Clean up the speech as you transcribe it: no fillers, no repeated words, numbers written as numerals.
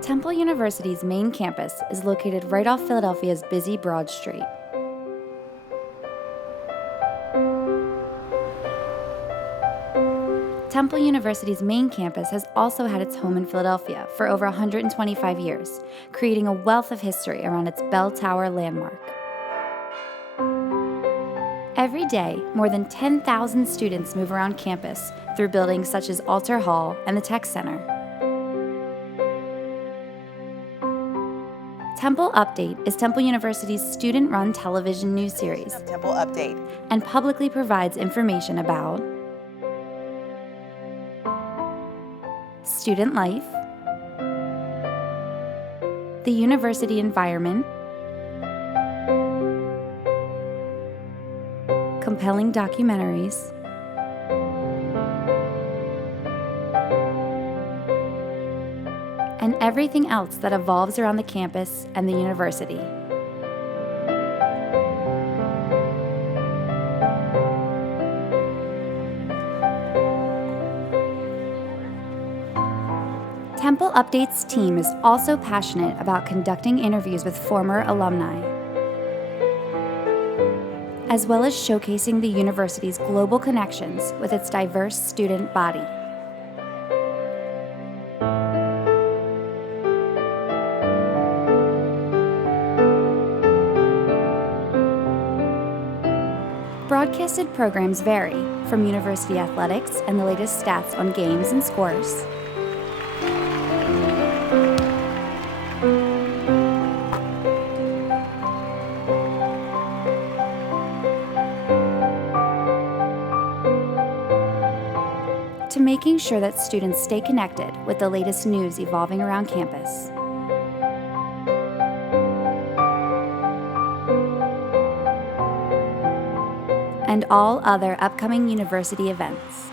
Temple University's main campus is located right off Philadelphia's busy Broad Street. Temple University's main campus has also had its home in Philadelphia for over 125 years, creating a wealth of history around its bell tower landmark. Every day, more than 10,000 students move around campus through buildings such as Alter Hall and the Tech Center. Temple Update is Temple University's student-run television news series Temple Update and publicly provides information about student life, the university environment, compelling documentaries, and everything else that evolves around the campus and the university. Temple Update's team is also passionate about conducting interviews with former alumni, as well as showcasing the university's global connections with its diverse student body. Broadcasted programs vary, from university athletics and the latest stats on games and scores, to making sure that students stay connected with the latest news evolving around campus. And all other upcoming university events.